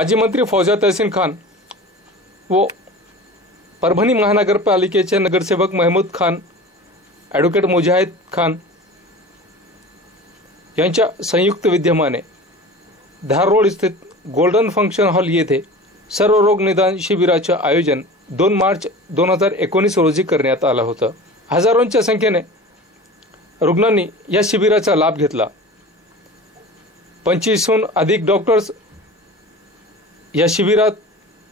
माजी मंत्री फौजिया तहसीन खान व परभणी महानगरपालिकेचे नगरसेवक महमूद खान, ॲडव्होकेट मुजाहिद खान यांच्या संयुक्त विद्यमाने धार रोड स्थित गोल्डन फंक्शन हॉल येथे सर्व रोग निदान शिबिराचे आयोजन 2 मार्च 2019 रोजी करण्यात आलं होतं। हजारोंच्या संख्येने रुग्णांनी या शिबिराचा लाभ घेतला। 25हून अधिक डॉक्टर्स या शिबिरात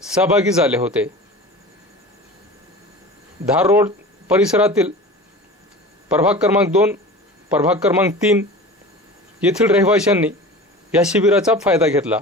सहभागी झाले होते। धार रोड परिसरातील प्रभाग क्रमांक 2, प्रभाग क्रमांक 3 येथील रहिवाशांनी या शिबिराचा फायदा घेतला।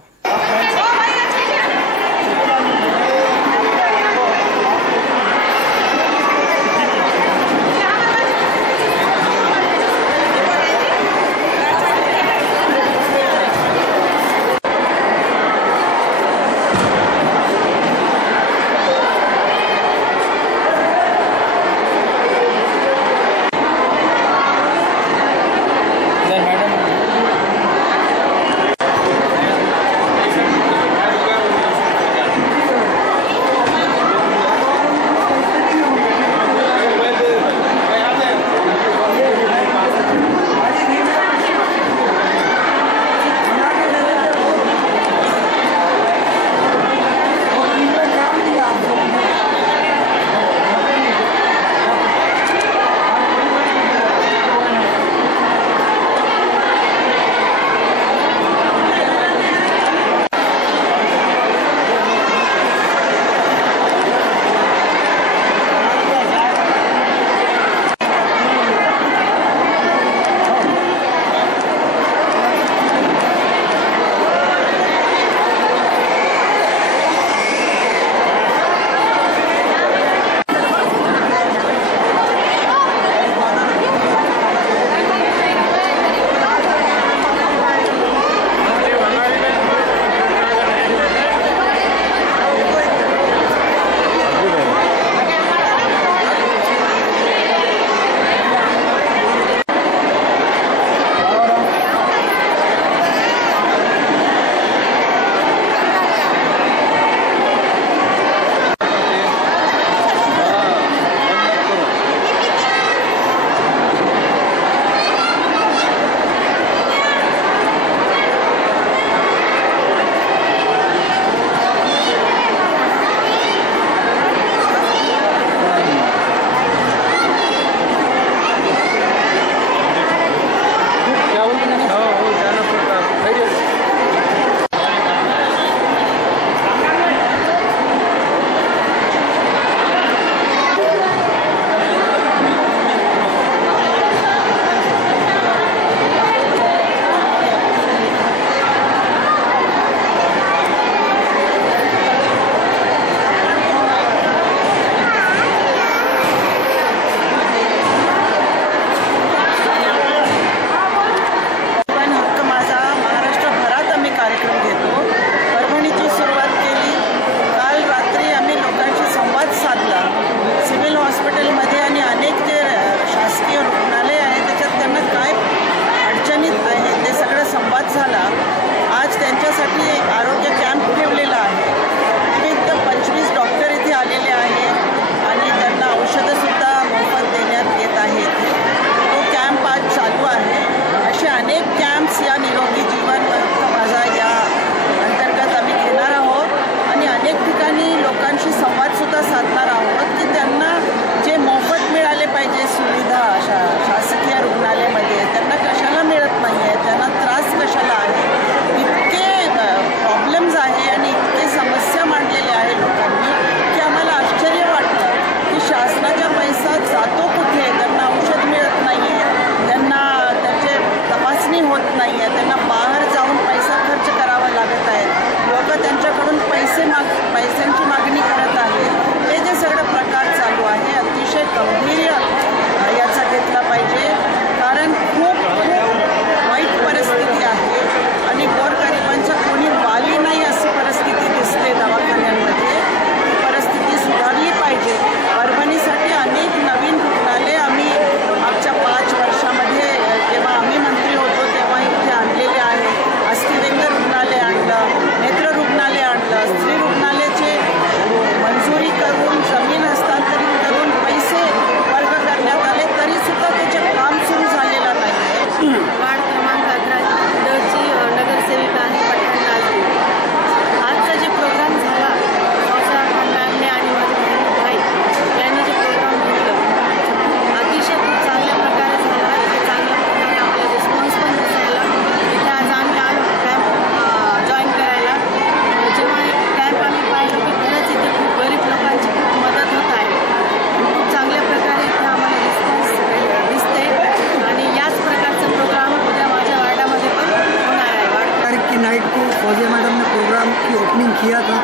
ओपनिंग किया था।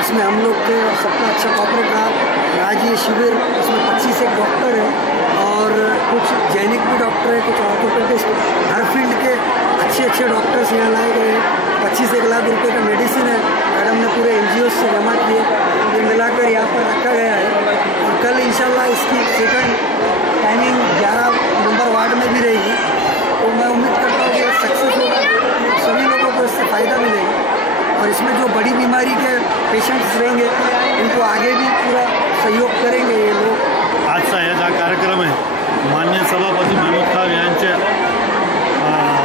इसमें हम लोग के सपना अच्छा कॉपरेट रहा। आज ये शिविर इसमें 25 एक डॉक्टर है और कुछ जैनिक भी डॉक्टर है, कुछ ऑर्थोपेडिस्ट, हर फील्ड के अच्छे डॉक्टर्स यहाँ लाए गए हैं। 25 लाख रुपए का मेडिसिन है, मैडम ने पूरे NGO से जमा किए, ये मिलाकर यहाँ पर रखा गया है। और कल इंशाल्लाह इसकी सेकंड टाइमिंग 11 नंबर वार्ड में भी रहेगी। तो मैं उम्मीद करता हूँ कि सक्सेस होगा, सभी लोगों को इससे फ़ायदा मिलेगा। और इसमें जो बड़ी बीमारी के पेशेंट्स रहेंगे उनको आगे भी पूरा सहयोग करेंगे ये लोग। आजचा हा कार्यक्रम आहे माननीय सभापती महमूद खान यांच्या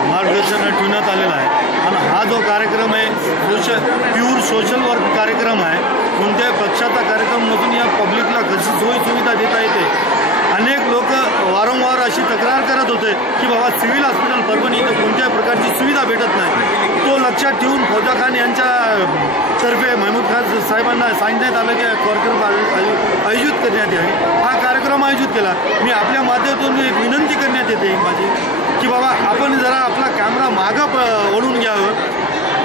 मार्गदर्शनात ठेवण्यात आलेला आहे। आणि हा जो कार्यक्रम आहे प्युअर सोशल वर्क कार्यक्रम आहे। कोणत्याही पक्षाचा कार्यक्रम नसून या पब्लिकला कशी सोयी सुविधा देता येते। अनेक लोक वारंवार अशी तक्रार करत होते की बाबा सिव्हिल हॉस्पिटल परभणी इथं कोणत्याही प्रकारची सुविधा भेटत नाही। तो लक्षात ठेवून फौजा खान यांच्या तर्फे महमूद खान साहेबांना सांगण्यात आलं की कार्यक्रम आयोजित करण्यात यावे। हा कार्यक्रम आयोजित केला। मी आपल्या माध्यमातून एक विनंती करण्यात येते माझी की बाबा आपण जरा आपला कॅमेरा मागं ओढून घ्यावं,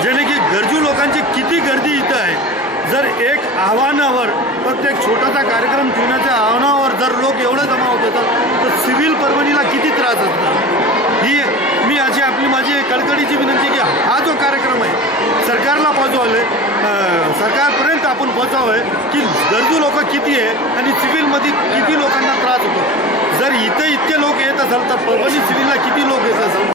जेणे की गरजू लोकांची किती गर्दी इथं आहे। जर एक आव्हानावर फक्त एक छोटासा कार्यक्रम ठेवण्याच्या आव्हानावर जर लोक एवढं जमा होत होतात तर सिव्हिल परभणीला किती त्रास असतात। ही मी माझी कळकळीची विनंती की हा जो कार्यक्रम आहे सरकारला पोहोचवावे, सरकारपर्यंत आपण पोहोचावे की गरजू लोक किती आहे आणि सिव्हिलमध्ये किती लोकांना त्रास होतो। जर इथे इतके लोक येत असाल तर परभणी सिव्हिलला किती लोक येत असाल।